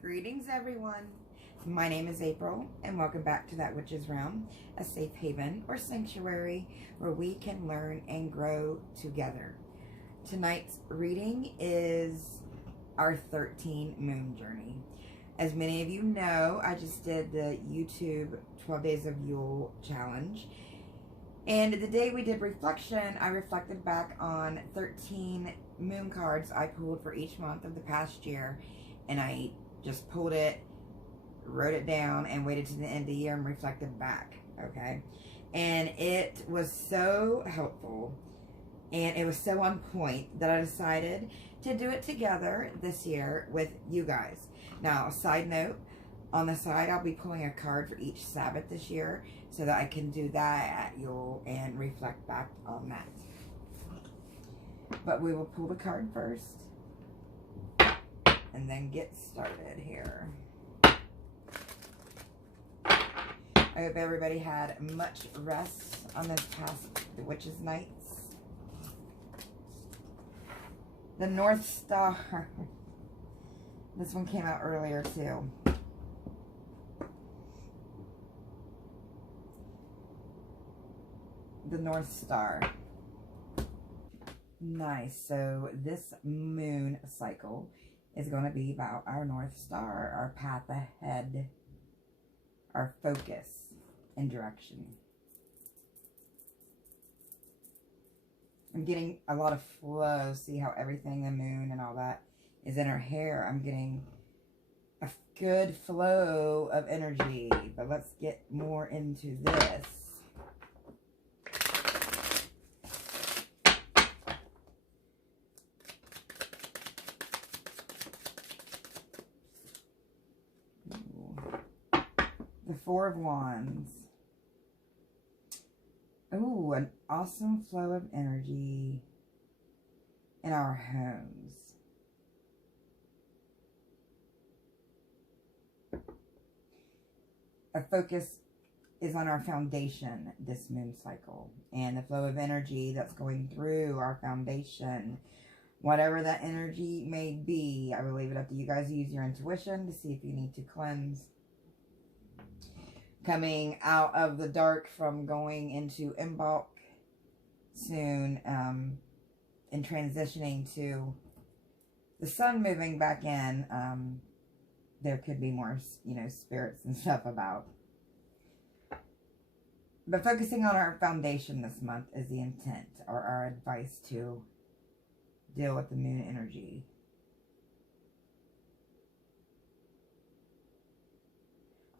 Greetings everyone, my name is April and welcome back to That Witch's Realm, a safe haven or sanctuary where we can learn and grow together. Tonight's reading is our 13 moon journey. As many of you know, I just did the YouTube 12 Days of Yule challenge, and the day we did reflection, I reflected back on 13 moon cards I pulled for each month of the past year, and I just pulled it, wrote it down, and waited to the end of the year and reflected back, okay? And it was so helpful, and it was so on point that I decided to do it together this year with you guys. Now, a side note, on the side, I'll be pulling a card for each Sabbath this year so that I can do that at Yule and reflect back on that. But we will pull the card first and then get started here. I hope everybody had much rest on this past Witches' Nights. The North Star. This one came out earlier too. The North Star. Nice. So this moon cycle is going to be about our North Star, our path ahead, our focus and direction. I'm getting a lot of flow. See how everything, the moon and all that, is in her hair. I'm getting a good flow of energy. But let's get more into this. The Four of Wands. Ooh, an awesome flow of energy in our homes. A focus is on our foundation this moon cycle. And the flow of energy that's going through our foundation, whatever that energy may be, I will leave it up to you guys to use your intuition to see if you need to cleanse. Coming out of the dark from going into Imbolc soon, and transitioning to the sun moving back in, there could be more, spirits and stuff about. But focusing on our foundation this month is the intent, or our advice to deal with the moon energy.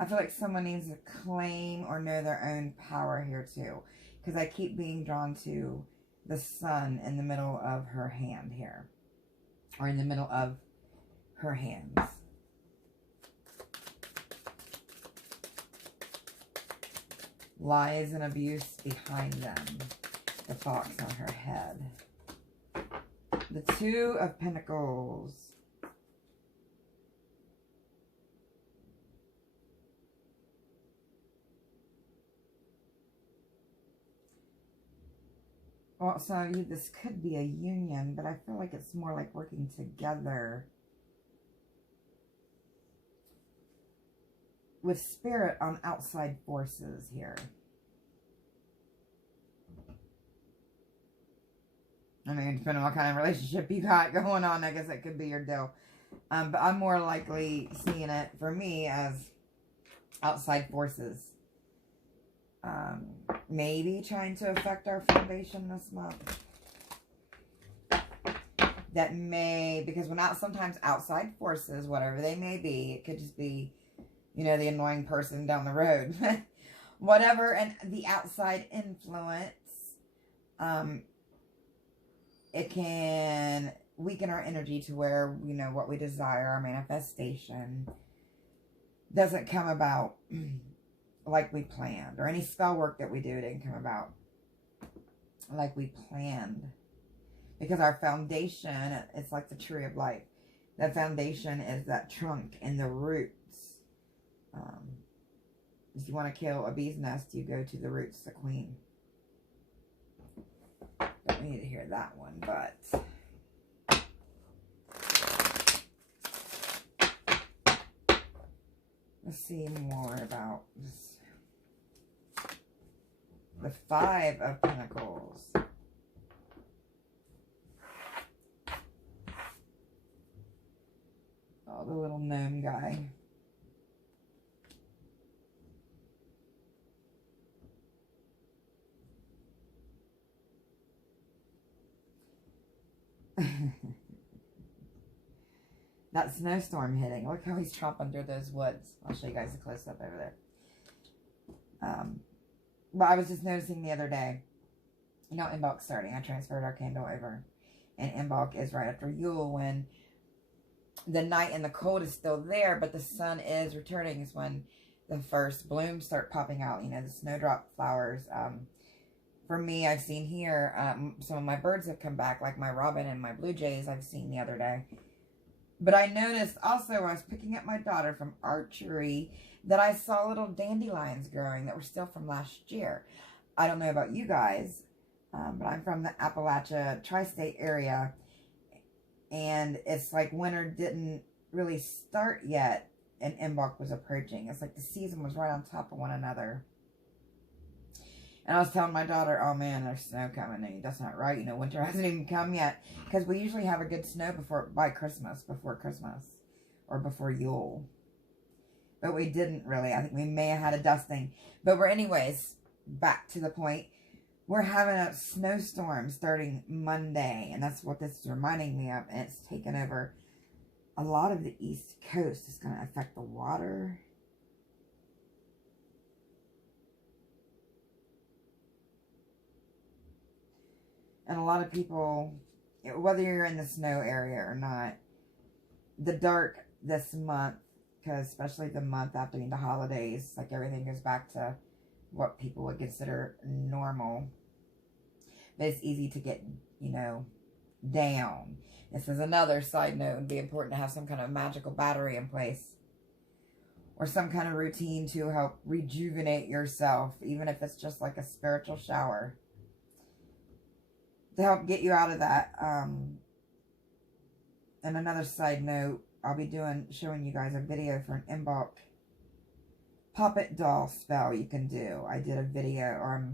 I feel like someone needs to claim or know their own power here too. Because I keep being drawn to the sun in the middle of her hand here. Or in the middle of her hands. Lies and abuse behind them. The fox on her head. The Two of Pentacles. Well, some of you, this could be a union, but I feel like it's more like working together with spirit on outside forces here. I mean, depending on what kind of relationship you got going on, I guess it could be your deal. But I'm more likely seeing it, for me, as outside forces. Maybe trying to affect our foundation this month. That may, because we're not sometimes outside forces, whatever they may be. It could just be, the annoying person down the road. Whatever, and the outside influence, it can weaken our energy to where, what we desire, our manifestation, doesn't come about like we planned, or any spell work that we do didn't come about like we planned, because our foundation, it's like the tree of life. That foundation is that trunk and the roots. If you want to kill a bee's nest, you go to the roots, the queen. Don't need to hear that one, but Let's see more about this. The Five of Pentacles. Oh, the little gnome guy. That snowstorm hitting. Look how he's tromping through those woods. I'll show you guys a close-up over there. But I was just noticing the other day, you know, Imbolc's starting. I transferred our candle over. And Imbolc is right after Yule, when the night and the cold is still there, but the sun is returning, is when the first blooms start popping out. You know, the snowdrop flowers. For me, I've seen here, some of my birds have come back, like my robin and my blue jays I've seen the other day. But I noticed also when I was picking up my daughter from archery that I saw little dandelions growing that were still from last year. I don't know about you guys, but I'm from the Appalachian tri-state area. And it's like winter didn't really start yet and Imbolc was approaching. It's like the season was right on top of one another. And I was telling my daughter, oh man, there's snow coming. And that's not right. You know, winter hasn't even come yet. Because we usually have a good snow before Christmas. Or before Yule. But we didn't really. I think we may have had a dusting. But we're anyways, back to the point. We're having a snowstorm starting Monday. And that's what this is reminding me of. And it's taken over a lot of the East Coast. It's going to affect the water. And a lot of people, whether you're in the snow area or not, the dark this month, because especially the month after the holidays, like everything goes back to what people would consider normal. But it's easy to get, you know, down. This is another side note. It would be important to have some kind of magical battery in place. Or some kind of routine to help rejuvenate yourself, even if it's just like a spiritual shower. To help get you out of that. And another side note, I'll be showing you guys a video for an Imbolc puppet doll spell you can do. I did a video,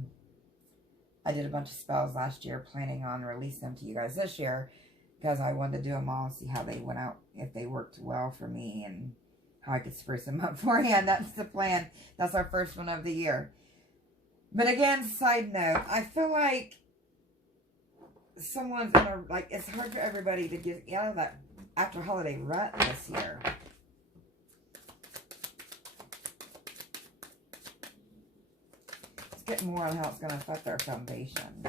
I did a bunch of spells last year, planning on releasing them to you guys this year, because I wanted to do them all, see how they went out, if they worked well for me, and how I could spruce them up for you. And that's the plan. That's our first one of the year. But again, side note, I feel like someone's gonna, like, it's hard for everybody to get out of that after holiday rut this year. Let's get more on how it's gonna affect our foundation.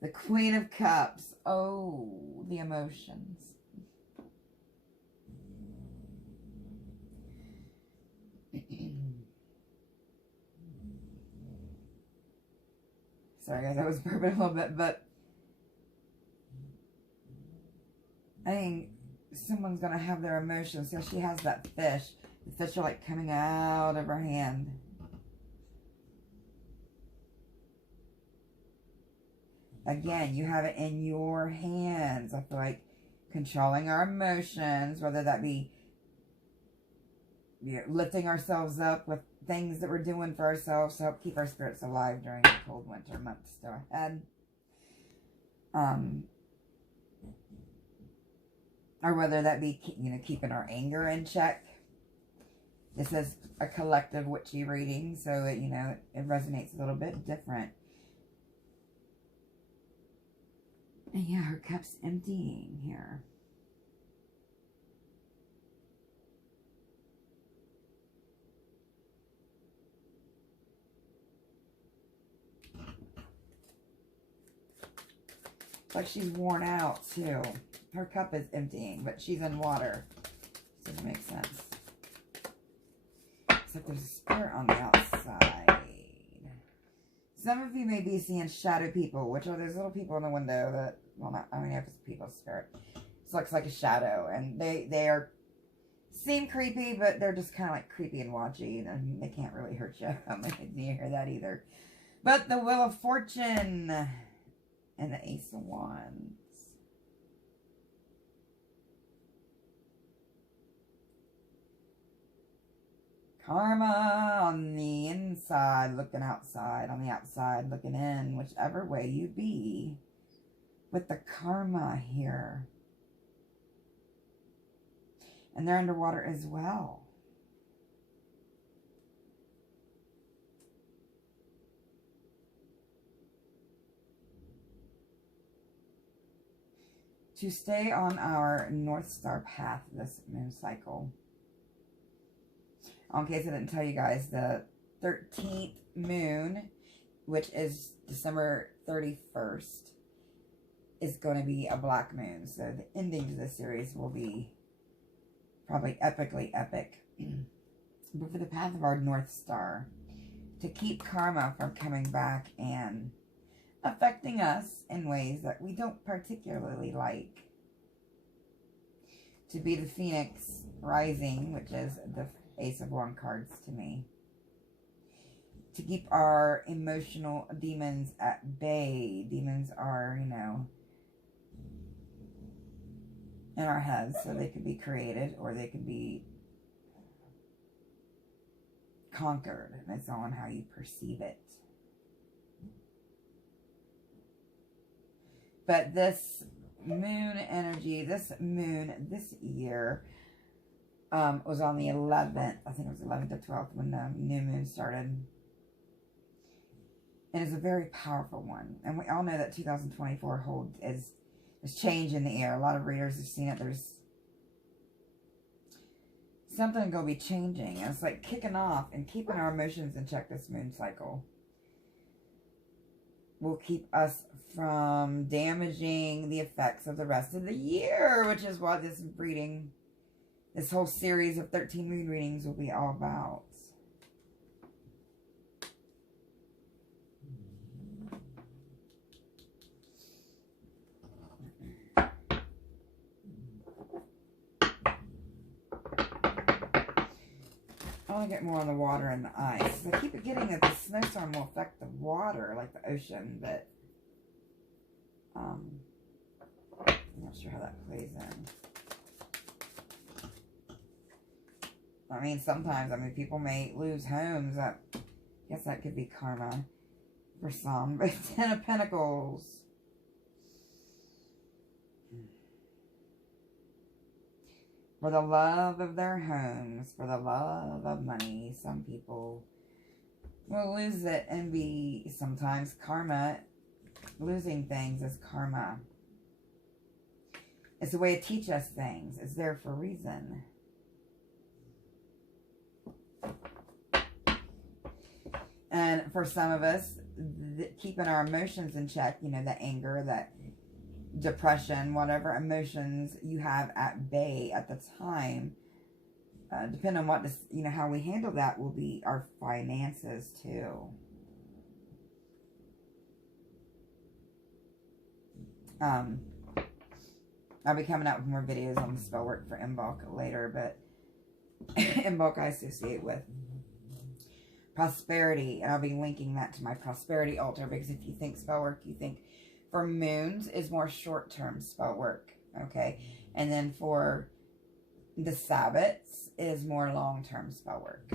The Queen of Cups. Oh, the emotions. Sorry guys, I was burping a little bit, but I think someone's going to have their emotions. So she has that fish. The fish are like coming out of her hand. Again, you have it in your hands. I feel like controlling our emotions, whether that be, you know, lifting ourselves up with things that we're doing for ourselves to help keep our spirits alive during the cold winter months still ahead. Or whether that be, you know, keeping our anger in check. This is a collective witchy reading, so it, you know, it resonates a little bit different. And yeah, her cup's emptying here. Like she's worn out too. Her cup is emptying, but she's in water. Doesn't make sense. Except there's a spirit on the outside. Some of you may be seeing shadow people, which are those little people in the window that, well, not, I mean, if it's people's spirit. It looks like a shadow, and they seem creepy, but they're just kind of like creepy and watchy, and they can't really hurt you. I didn't hear that either. But the Wheel of Fortune and the Ace of Wands. Karma on the inside, looking outside, on the outside, looking in, whichever way you be. With the karma here. And they're underwater as well. To stay on our North Star path this moon cycle. In case I didn't tell you guys, the 13th moon, which is December 31st, is going to be a black moon. So the ending to this series will be probably epically epic. But for the path of our North Star, to keep karma from coming back and affecting us in ways that we don't particularly like. To be the Phoenix rising, which is the Ace of Wands cards to me. To keep our emotional demons at bay. Demons are, you know, in our heads, so they could be created or they could be conquered. And it's all on how you perceive it. But this moon energy, this moon this year was on the 11th. I think it was 11th or 12th when the new moon started. And it's a very powerful one. And we all know that 2024 is change in the air. A lot of readers have seen it. There's something going to be changing. And it's like kicking off and keeping our emotions in check this moon cycle will keep us from damaging the effects of the rest of the year, which is what this reading, this whole series of 13 moon readings will be all about. I want to get more on the water and the ice. I keep forgetting that the snowstorm will affect the water, like the ocean, but I'm not sure how that plays in. I mean, sometimes, people may lose homes. I guess that could be karma for some, but Ten of Pentacles. For the love of their homes, for the love of money, some people will lose it and be sometimes karma. Losing things is karma. It's a way to teach us things. It's there for a reason. And for some of us, keeping our emotions in check, you know, the anger, that depression, whatever emotions you have at bay at the time, depending on what this, you know, how we handle that will be our finances too. I'll be coming out with more videos on the spell work for Imbolc later, but Imbolc I associate with prosperity, and I'll be linking that to my prosperity altar, because if you think spell work, you think for moons is more short-term spell work, okay? And then for the Sabbats is more long-term spell work.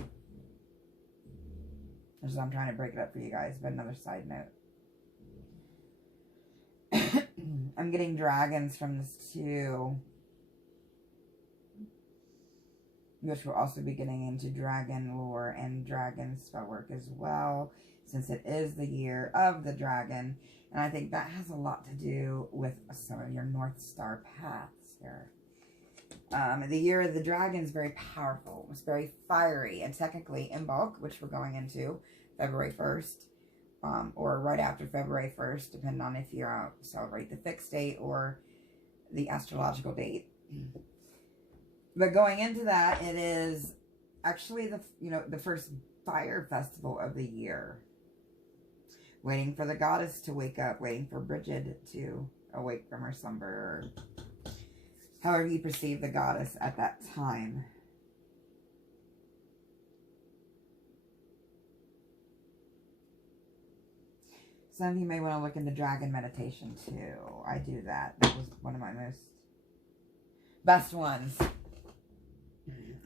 So I'm trying to break it up for you guys, but another side note. I'm getting dragons from this too, which will also be getting into dragon lore and dragon spell work as well, since it is the year of the dragon. And I think that has a lot to do with some of your North Star paths here. The year of the dragon is very powerful. It's very fiery. And technically, Imbolc, which we're going into February 1st, or right after February 1st, depending on if you celebrate the fixed date or the astrological date. But going into that, it is actually the first fire festival of the year. Waiting for the goddess to wake up, waiting for Bridget to awake from her slumber, or however you perceive the goddess at that time. Some of you may want to look into dragon meditation too. I do that. That was one of my best ones. I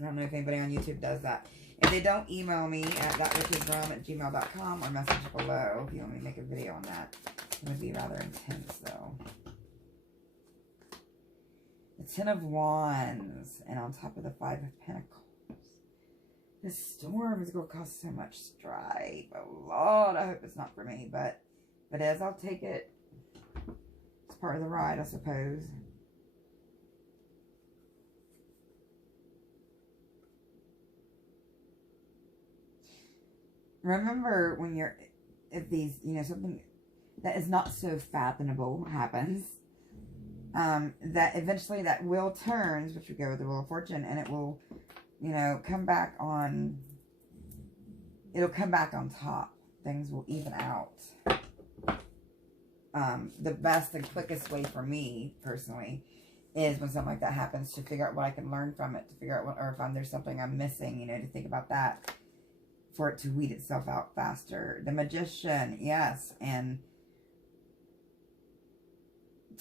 don't know if anybody on YouTube does that. If they don't, email me at thatwitchesrealm@gmail.com or message below if you want me to make a video on that. It would be rather intense, though. The 10 of Wands, and on top of the 5 of Pentacles. This storm is going to cause so much strife. Oh, Lord, I hope it's not for me, but if it is, I'll take it. It's part of the ride, I suppose. Remember when you're, if these, you know, something that is not so fathomable happens, that eventually that wheel turns, which would go with the Wheel of Fortune, and it will, you know, come back on, it'll come back on top. Things will even out. The best and quickest way for me, personally, is when something like that happens, to figure out what I can learn from it, to figure out what, or if there's something I'm missing, you know, to think about that, for it to weed itself out faster. The Magician, yes, and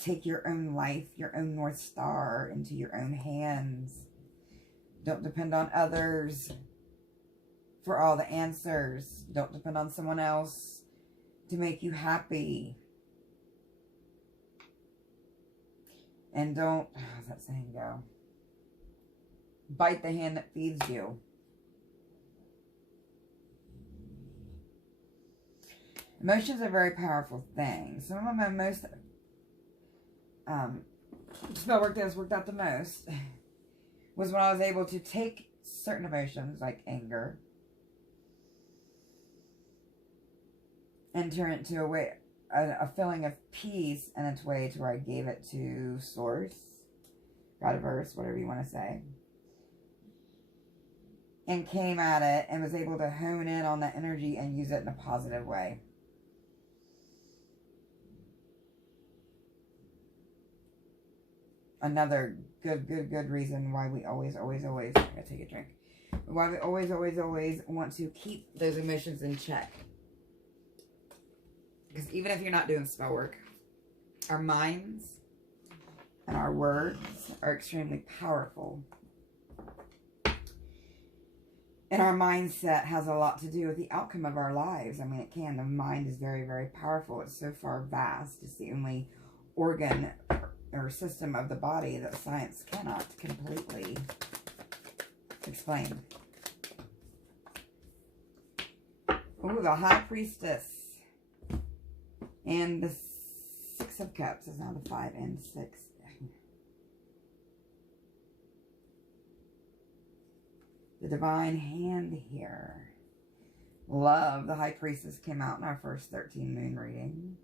take your own life, your own North Star into your own hands. Don't depend on others for all the answers. Don't depend on someone else to make you happy. And don't, how's that saying go? Bite the hand that feeds you. Emotions are a very powerful thing. Some of my most spell work that has worked out the most was when I was able to take certain emotions, like anger, and turn it to a feeling of peace, and a way to where I gave it to Source, Godiverse, whatever you want to say, and came at it and was able to hone in on that energy and use it in a positive way. Another good reason why we always, I gotta take a drink. Why we always want to keep those emotions in check. Because even if you're not doing spell work, our minds and our words are extremely powerful. And our mindset has a lot to do with the outcome of our lives. I mean, it can. The mind is very powerful. It's so far vast. It's the only organ or system of the body that science cannot completely explain. Oh, the High Priestess. And the 6 of Cups is now the 5 and 6. The Divine Hand here. Love. The High Priestess came out in our first 13 moon reading.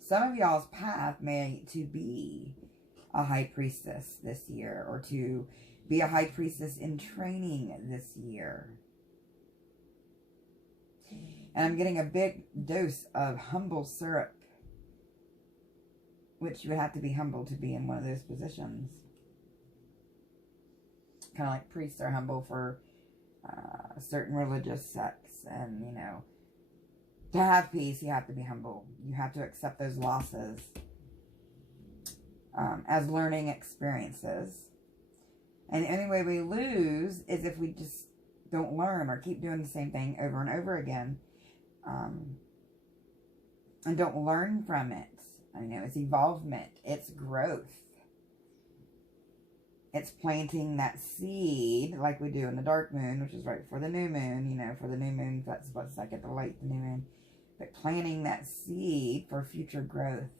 Some of y'all's path may to be a High Priestess this year, or to be a High Priestess in training this year. And I'm getting a big dose of humble syrup, which you would have to be humble to be in one of those positions. Kind of like priests are humble for a certain religious sects, and, you know, to have peace, you have to be humble. You have to accept those losses as learning experiences. And the only way we lose is if we just don't learn or keep doing the same thing over and over again. And don't learn from it. I know it's evolvement. It's growth. It's planting that seed like we do in the dark moon, which is right before the new moon. You know, for the new moon, that's what's like at the light, the new moon. But planting that seed for future growth.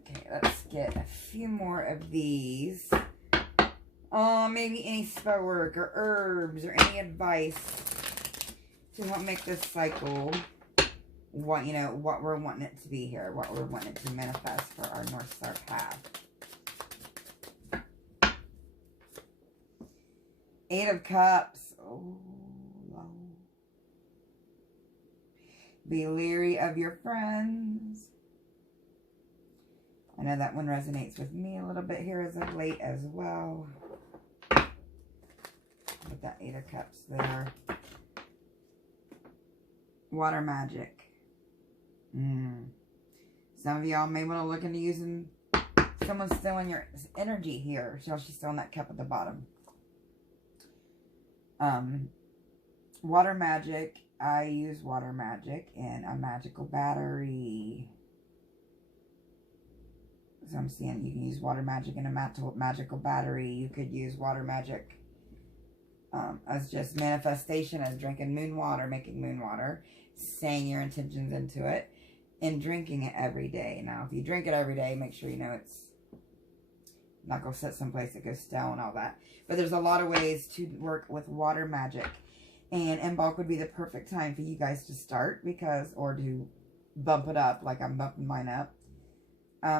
Okay, let's get a few more of these. Maybe any spell work or herbs or any advice to help make this cycle what, you know, what we're wanting it to be here, what we're wanting it to manifest for our North Star path. 8 of Cups. Oh, Lord. Be leery of your friends. I know that one resonates with me a little bit here as of late as well. With that 8 of Cups there. Some of y'all may want to look into using someone stealing your energy here. So she's stealing that cup at the bottom. Water magic. I use water magic and a magical battery. So I'm seeing you can use water magic and a magical battery. You could use water magic as just manifestation, as drinking moon water, making moon water, saying your intentions into it, and drinking it every day. Now, if you drink it every day, make sure you know it's not going to sit someplace that goes stale and all that. But there's a lot of ways to work with water magic. And embark would be the perfect time for you guys to start, because, or to bump it up like I'm bumping mine up,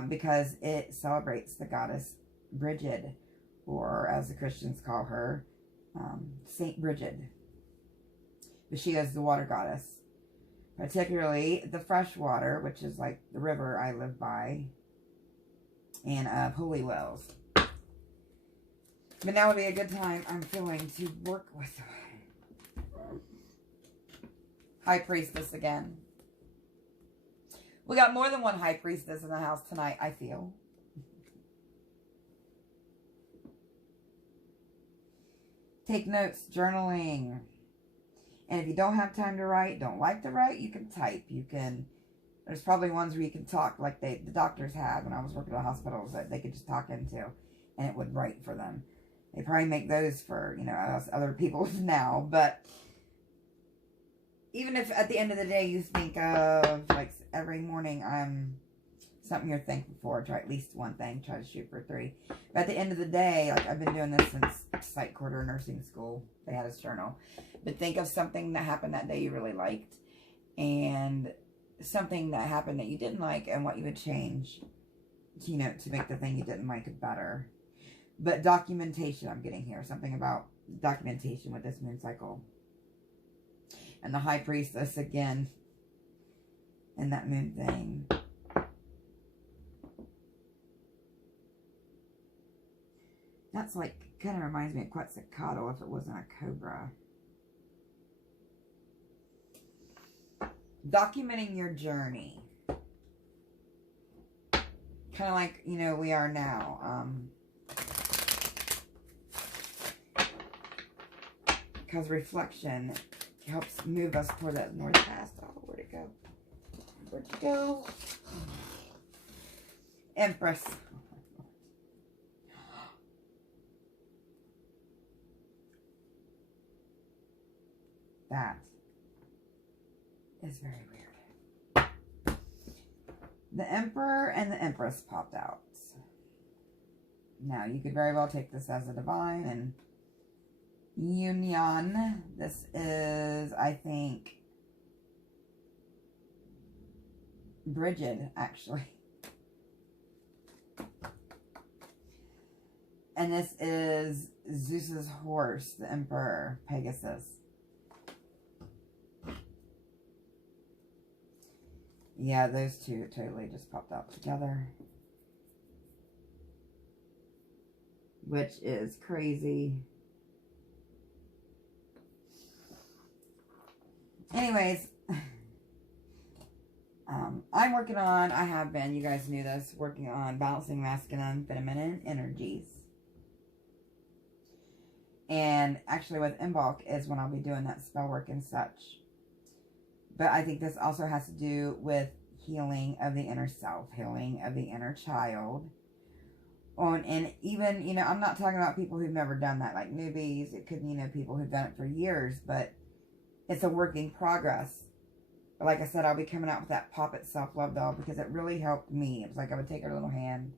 because it celebrates the goddess Bridget, or as the Christians call her, Saint Bridget. But she is the water goddess, particularly the fresh water, which is like the river I live by, and holy wells. But now would be a good time, I'm feeling, to work with High Priestess again. We got more than one High Priestess in the house tonight, I feel. Take notes, journaling. And if you don't have time to write, don't like to write, you can type. You can, there's probably ones where you can talk, like the doctors had when I was working at hospitals, that they could just talk into, and it would write for them. They probably make those for, you know, us other people now. But even if at the end of the day you think of, like, every morning something you're thankful for, try at least one thing, try to shoot for 3. But at the end of the day, like, I've been doing this since psych quarter nursing school. They had us journal. But think of something that happened that day you really liked, and something that happened that you didn't like, and what you would change, you know, to make the thing you didn't like better. But documentation, I'm getting here. Something about documentation with this moon cycle. And the High Priestess again. And that moon thing. That's like, kind of reminds me of Quetzalcoatl if it wasn't a cobra. Documenting your journey. Kind of like, you know, we are now. Because reflection helps move us toward that North Past. Oh, where'd it go? Where'd it go? Empress. That is very weird. The Emperor and the Empress popped out. Now, you could very well take this as a divine and union. This is, I think, Bridget, actually. And this is Zeus's horse, the Emperor, Pegasus. Yeah, those two totally just popped out together. Which is crazy. Anyways, I'm working on, I have been, you guys knew this, working on balancing masculine and feminine energies. And actually with Imbolc is when I'll be doing that spell work and such. But I think this also has to do with healing of the inner self, healing of the inner child. And even, you know, I'm not talking about people who've never done that, like newbies. It could, you know, people who've done it for years, but it's a work in progress. But like I said, I'll be coming out with that Pop It Self-Love doll because it really helped me. It was like I would take her little hand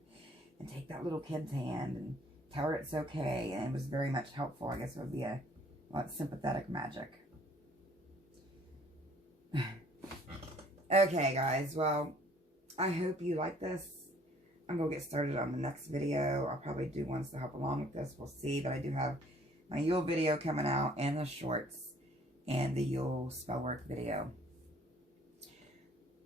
and take that little kid's hand and tell her it's okay. And it was very much helpful. I guess it would be a sympathetic magic. Okay, guys. Well, I hope you like this. I'm going to get started on the next video. I'll probably do ones to help along with this. We'll see. But I do have my Yule video coming out and the shorts and the Yule spell work video.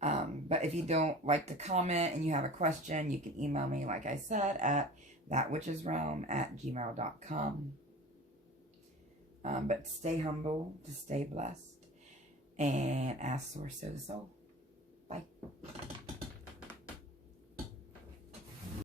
But if you don't like to comment and you have a question, you can email me, like I said, at thatwitchesrealm@gmail.com. But stay humble, to stay blessed, and ask Source, so to soul.